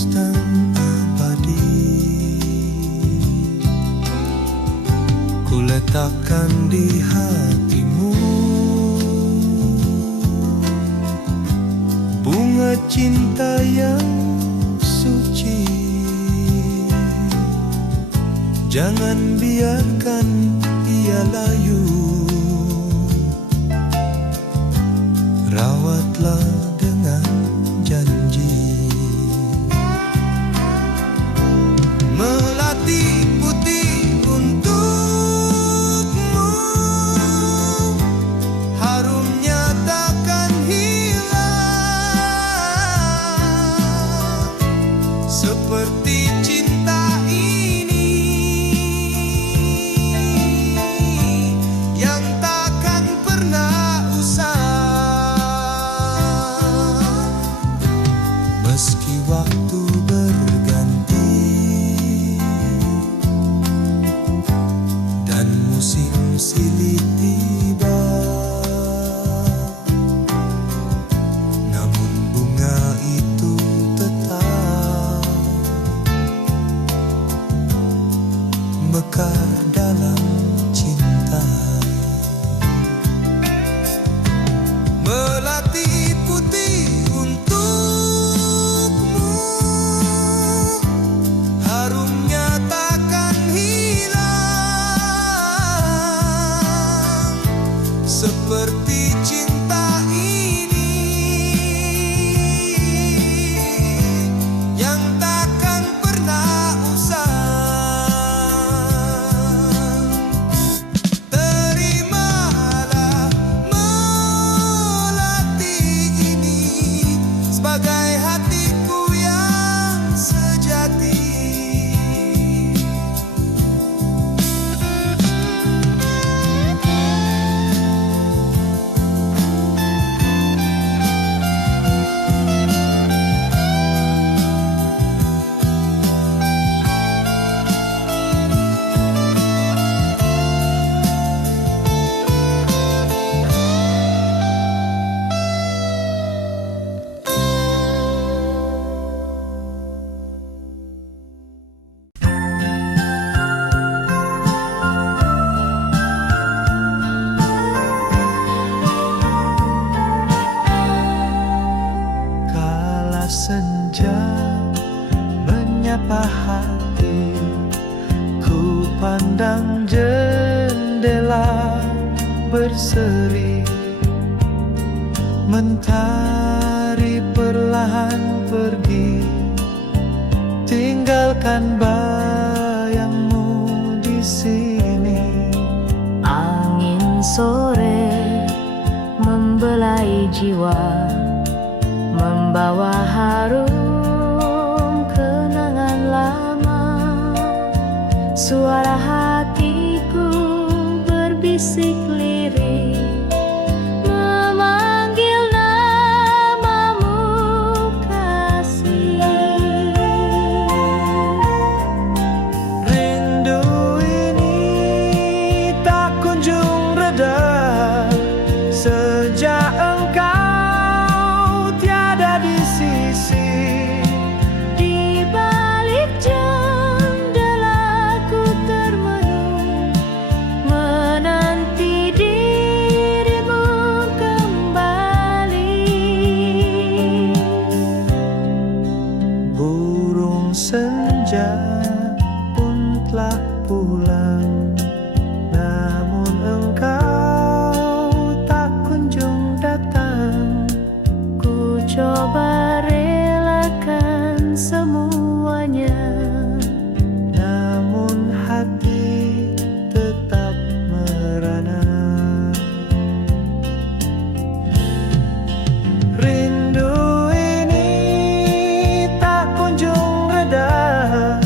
tulus dan abadi ku letakkan di hatimu, bunga cinta yang suci. Jangan biarkan ia layu, rawatlah dengan janji. Melati putih untukmu, harumnya takkan hilang. Seperti cinta ini yang takkan pernah usang. Meski waktu berganti dan musim silih tiba, namun bunga itu tetap mekar dalam cinta. Melati putih untukmu, harumnya takkan hilang. Seperti cinta ini yang takkan pernah usang. Terimalah melati ini sebagai hatiku yang sejati. Kala senja menyapa hati, ku pandang jendela berseri. Mentari perlahan pergi, tinggalkan bayangmu di sini. Angin sore membelai jiwa, membawa harum kenangan lama. Suara hatiku berbisik lirik, memanggil namamu kasih. Rindu ini tak kunjung reda sejak engkau tiada di sisi. Di balik jendela ku termenung, menanti dirimu kembali. Burung senja pun telah pulang, namun engkau tak kunjung datang. Ku coba relakan semuanya, Namun hati tetap merana. Rindu ini tak kunjung reda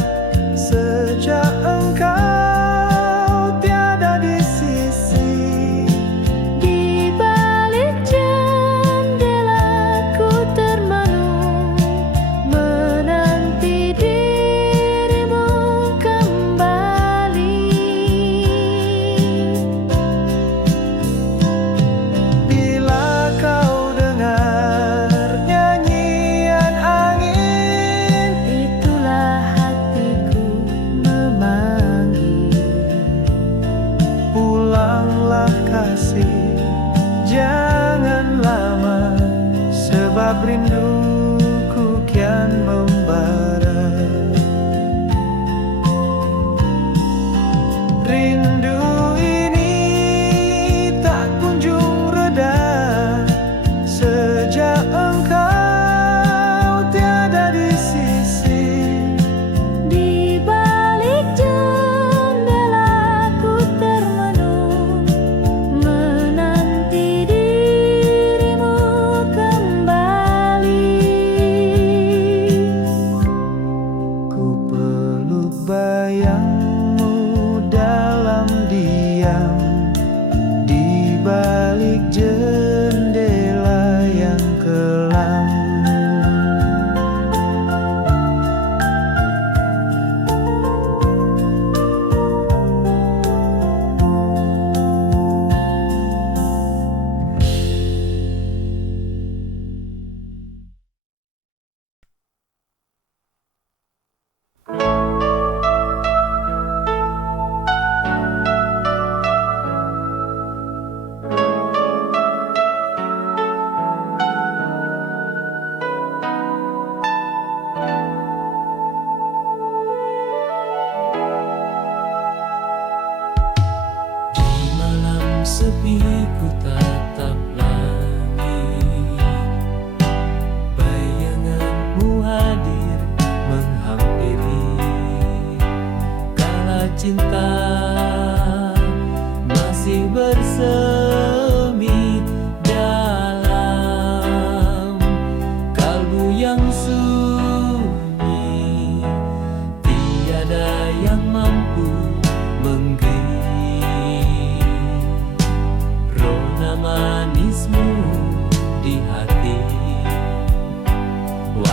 sejak engkau tiada di sisi. di balik jendela ku termenung, menanti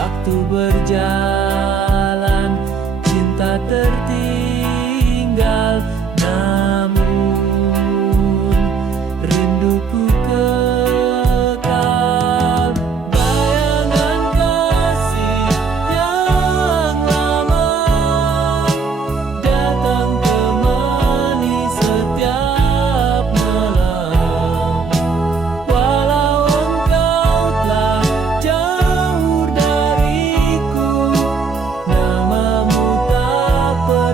Waktu berjalan, cinta tertinggal, namun rinduku kekal. Bayangan kasih yang lama datang temani setiap malam. Walau engkau telah jauh dariku, namamu tak pernah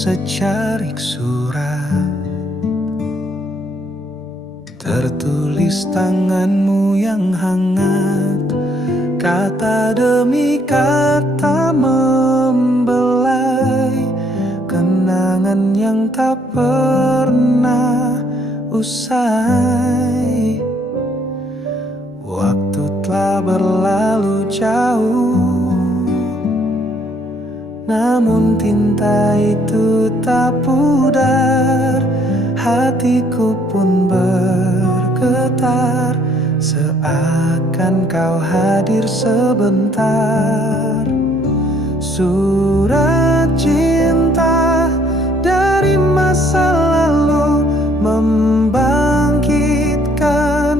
secarik surat, tertulis tanganmu yang hangat, kata demi kata membelai kenangan yang tak pernah usai. Waktu telah berlalu jauh, namun tinta itu tak pudar. Hatiku pun bergetar, seakan kau hadir sebentar. Surat cinta dari masa lalu membangkitkan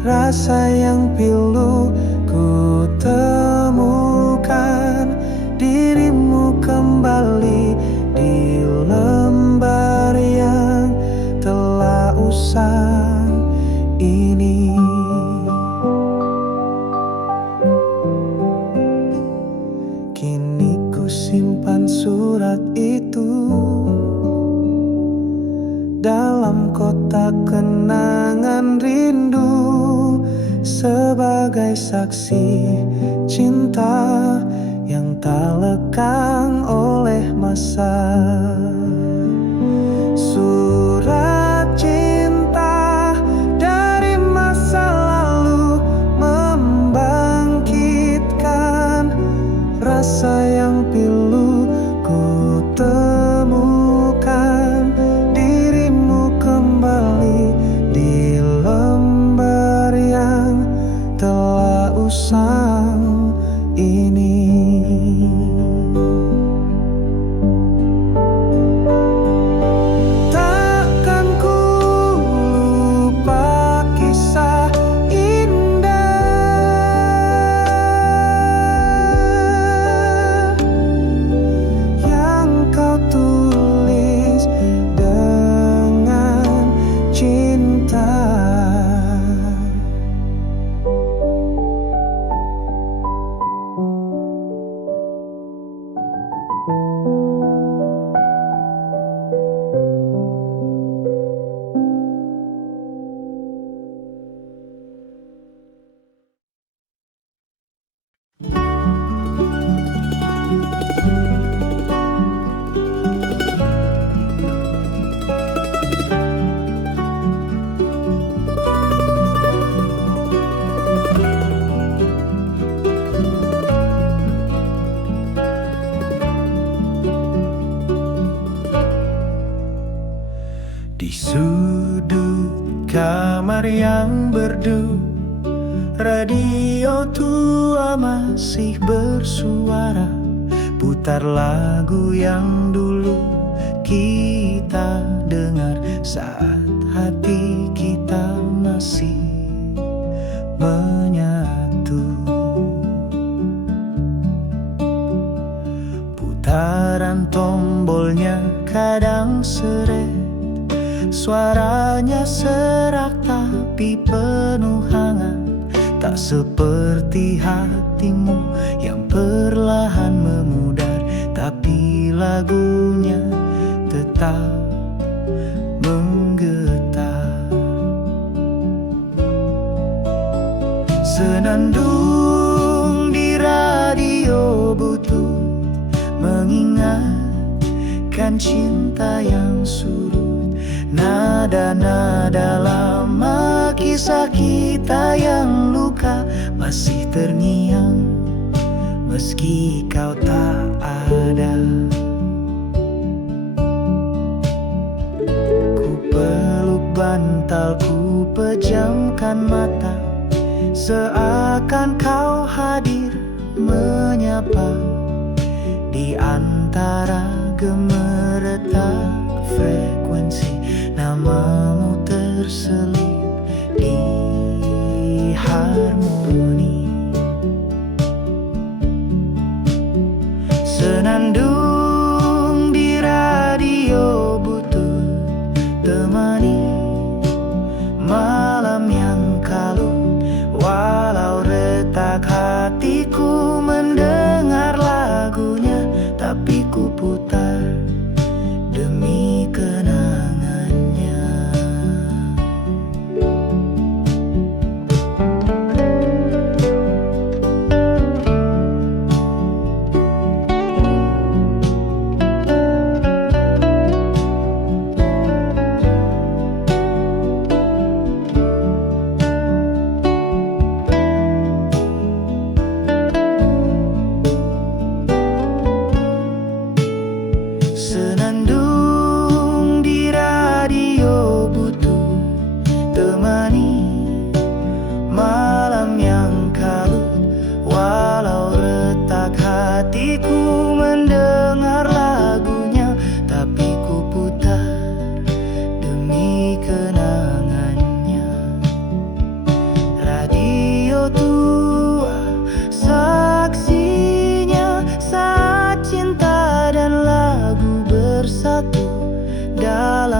rasa yang pilu. Ku temukan dirimu kembali di lembar yang telah usang ini. Kini ku simpan surat itu dalam kotak kenangan rindu, sebagai saksi cinta yang tak lekang oleh masa. Surat cinta dari masa lalu membangkitkan rasa yang pilu. Ku temukan dirimu kembali di lembar yang telah usang ini. Takkan ku lupa kisah indah yang kau tulis dengan cinta. Di sudut kamar yang berdu, radio tua masih bersuara, putar lagu yang dulu kita dengar saat hati kita masih menyatu. Putaran tombolnya kadang seret, suaranya serak tapi penuh hangat. Tak seperti hatimu yang perlahan memudar, tapi lagunya tetap menggetar. Senandung di radio butut mengingatkan cinta yang surut. Nada-nada lama kisah kita yang luka masih terngiang meski kau tak ada. Ku peluk bantal, ku pejamkan mata, seakan kau hadir menyapa di antara gemeretak frekuensi. Namamu terselip di harmoni. Senandung di radio butut temani malam yang kalut. Walau retak hatiku mendengar lagunya, tapi ku putar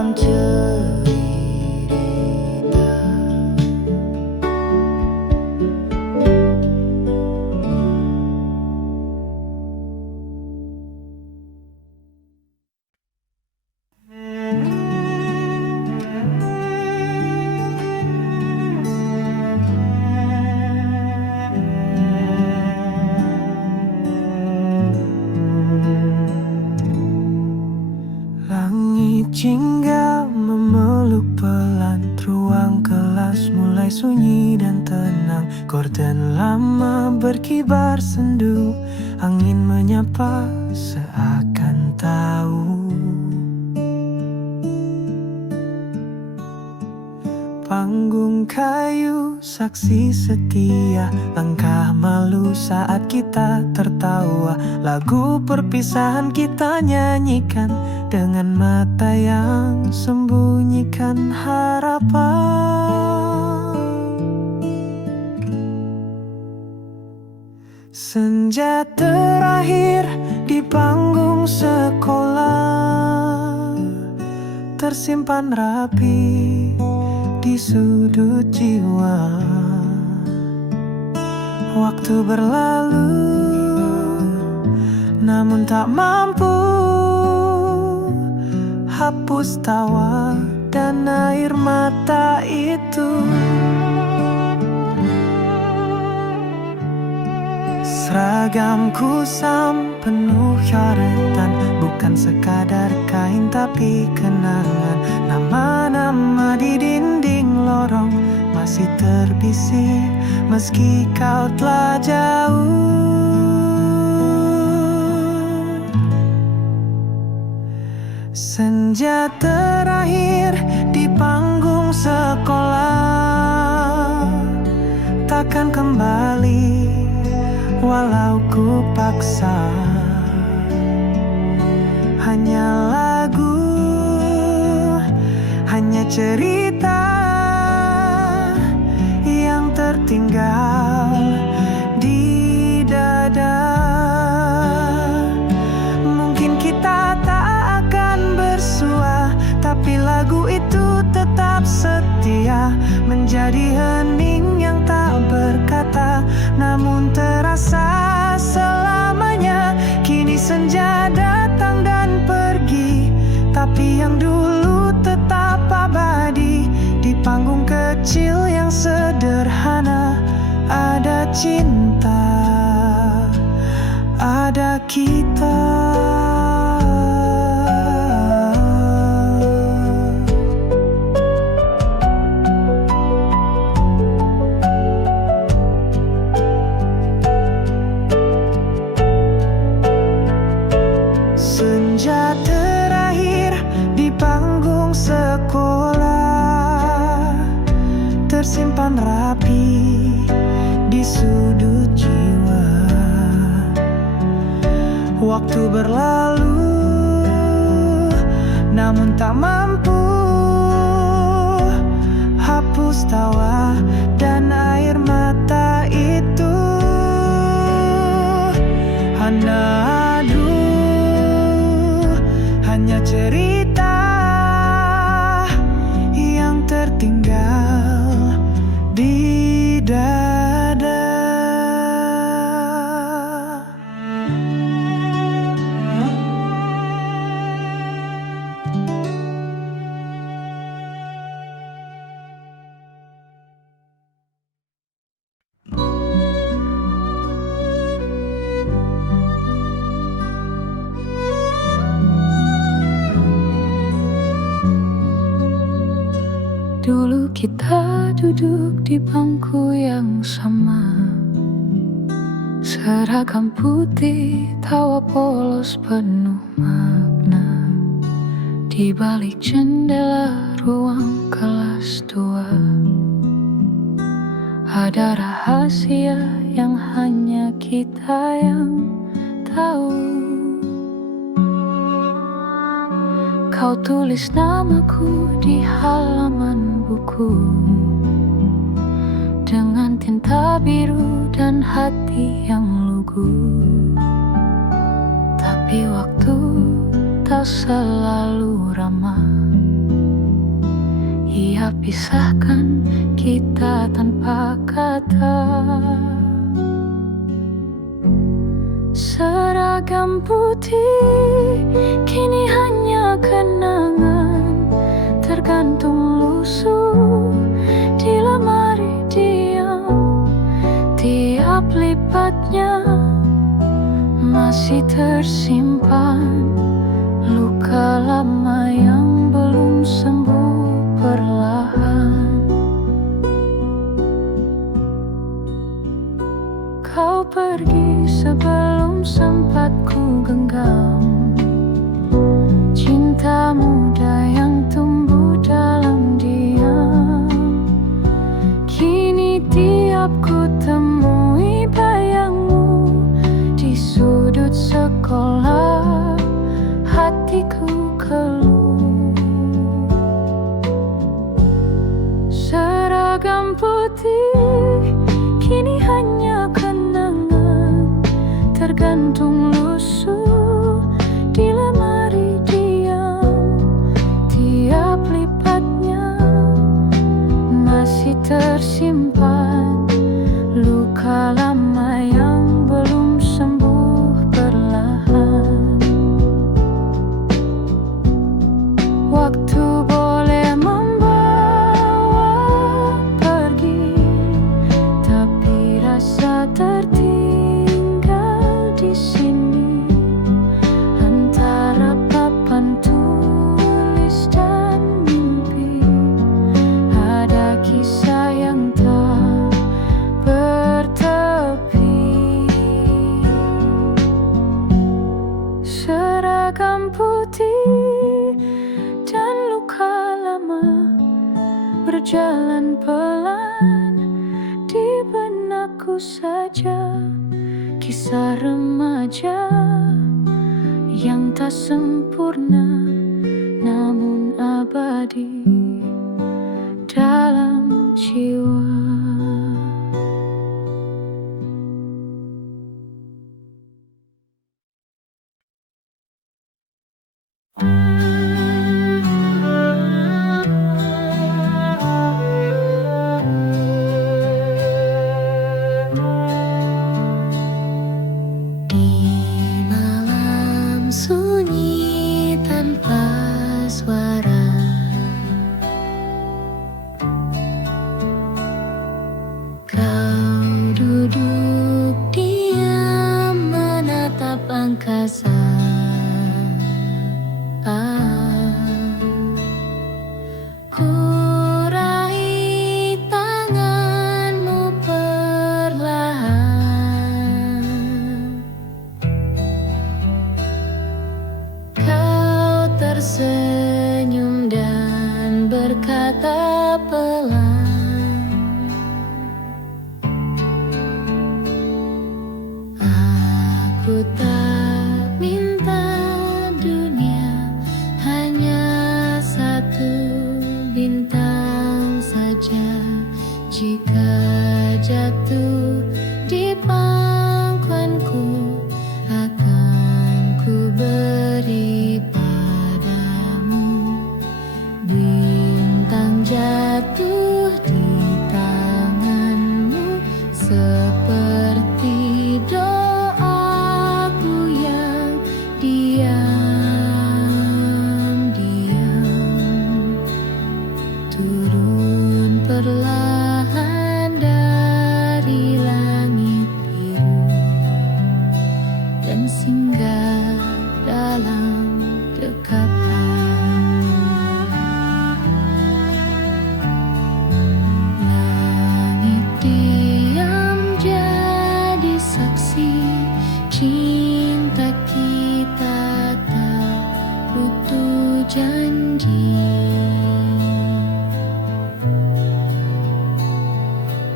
dalam cerita. Langit jingga memeluk pelan, ruang kelas mulai sunyi dan tenang. Gorden lama berkibar sendu, angin menyapa seakan tahu. Panggung kayu saksi setia, langkah malu saat kita tertawa. Lagu perpisahan kita nyanyikan dengan mata yang sembunyikan harapan. Senja terakhir di panggung sekolah, tersimpan rapi di sudut jiwa. Waktu berlalu, namun tak mampu hapus tawa dan air mata itu. Seragam kusam penuh coretan, bukan sekadar kain tapi kenangan. Nama-nama di dinding lorong masih terbisik meski kau telah jauh. Senja terakhir di panggung sekolah takkan kembali walau ku paksa. Hanya lagu, hanya cerita yang tertinggal di dada. Mungkin kita tak akan bersua, tapi lagu itu tetap setia, menjadi hening yang tak berkata namun terasa selamanya. Kini senja datang dan pergi, tapi yang dulu tetap abadi. Di panggung kecil yang sederhana ada cinta, ada kita. Senja terakhir di panggung sekolah, tersimpan rapi di sudut jiwa. Waktu berlalu, namun tak mampu hapus tawa dan air mata itu. Hanya cerita yang tertinggal di dada. Dulu kita duduk di bangku yang sama, seragam putih, tawa polos penuh makna. Di balik jendela ruang kelas 2 ada rahasia yang hanya kita yang tahu. Kau tulis namaku di halaman buku dengan tinta biru dan hati yang lugu. Tapi waktu tak selalu ramah. telah pisahkan kita tanpa kata. Seragam putih kini hanya kenangan, tergantung lusuh di lemari diam. Tiap lipatnya masih tersimpan luka lama yang belum sembuh perlahan. Kau pergi sebelum sempat ku genggam cinta muda yang tumbuh dalam diam. Kini tiap ku temui bayangmu di sudut sekolah, hatiku keluh. Seragam putih kini hanya kenangan, tergantung lusuh di lemari diam. Tiap lipatnya masih tersimpan luka lama yang belum sembuh perlahan. Waktu boleh membawa pergi, tapi rasa tertinggal di sini antara papan tulis dan mimpi. Ada kisah yang tak bertepi. Seragam putih dan luka lama berjalan pelan di benakku saja. Kisah remaja yang tak sempurna namun abadi dalam jiwa. Malam sunyi tanpa suara, kau duduk diam menatap angkasa. Ku raih tanganmu perlahan. Kau tersenyum dan berkata pelan, aku tak minta dunia, hanya satu bintang saja. Jika jatuh di pangkuanku, akan ku beri padamu. Bintang jatuh di tanganmu seperti doaku yang diam-diam turun perlahan dari langit biru dan singgah dalam dekapan. Langit diam jadi saksi cinta kita tak butuh janji.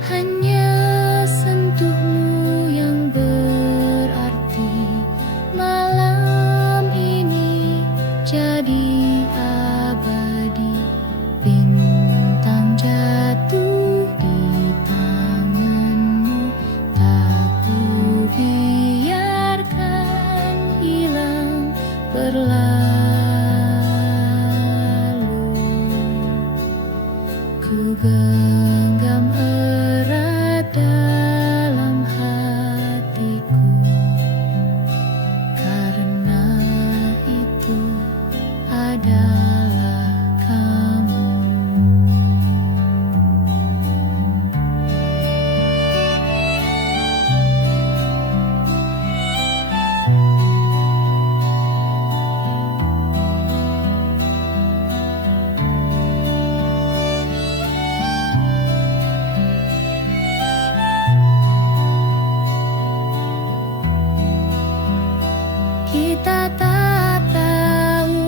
Hanya sentuhmu yang berarti. Malam ini jadi abadi. Bintang jatuh di tanganmu, tak ku biarkan hilang berlalu. ku genggam erat dalam hatiku, karena itu adalah kamu. Kita tak tahu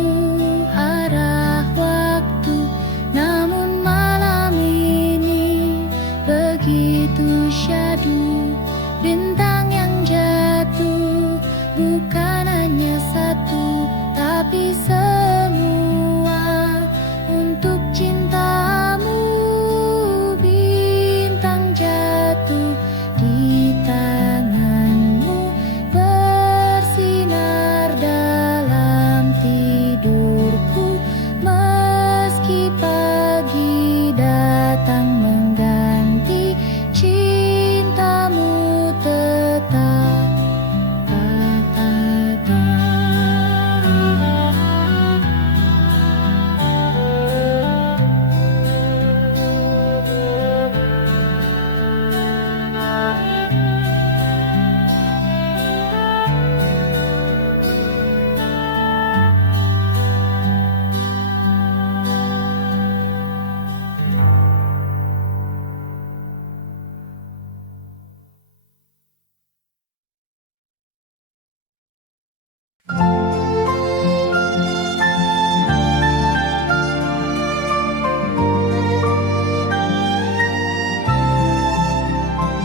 arah waktu, namun malam ini begitu syahdu. Bintang yang jatuh bukan hanya satu, tapi semua untuk cintamu. Bintang jatuh di tanganmu, bersinar dalam tidurku, meski pagi datang mengganti, cintamu tetap ada.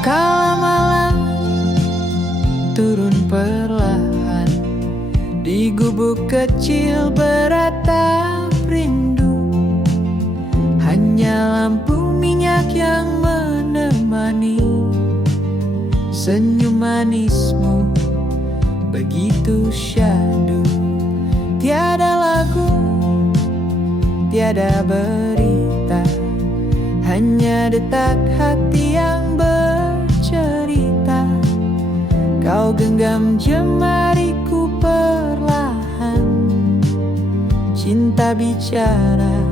Kala malam turun perlahan di gubuk kecil beratap rindu. Hanya lampu minyak yang menemani senyum manismu begitu syahdu. Tiada lagu, tiada berita, hanya detak hati yang bercerita. Kau genggam jemariku perlahan, cinta bicara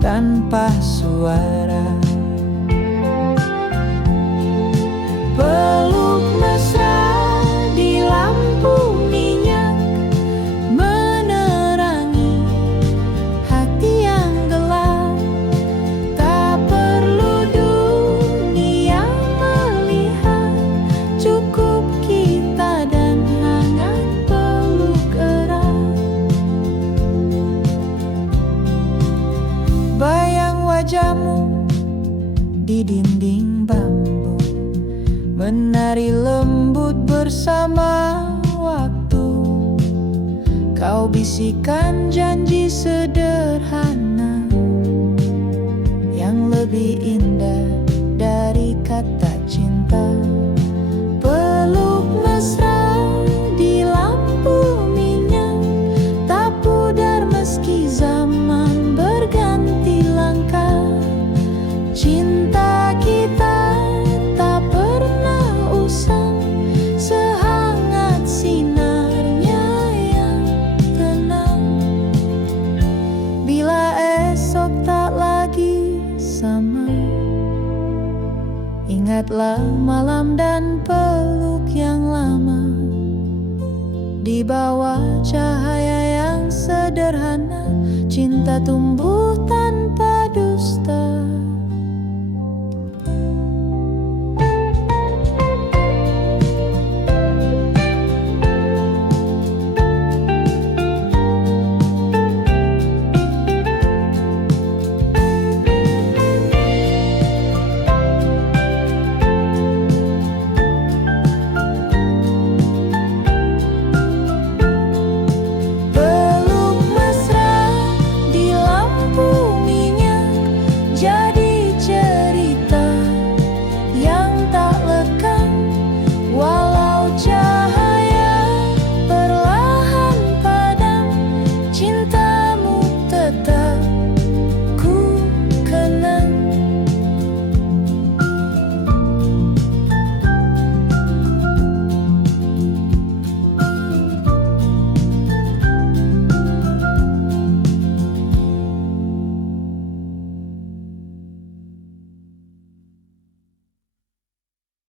tanpa suara. Peluk mesra di lampu minyak, menerangi hati yang gelap. Tak perlu dunia melihat, cukup kita dan hangat peluk erat. Bayang wajahmu di dinding bambu, menari lembut bersama waktu. Kau bisikan janji sederhana yang lebih indah dari kata cinta. Peluk mesra di lampu minyak, tak pudar meski zaman berganti langkah. Cinta kita tak pernah usang, sehangat sinarnya yang tenang. Bila esok tak lagi sama, ingatlah malam dan peluk yang lama. Di bawah cahaya yang sederhana, cinta tumbuh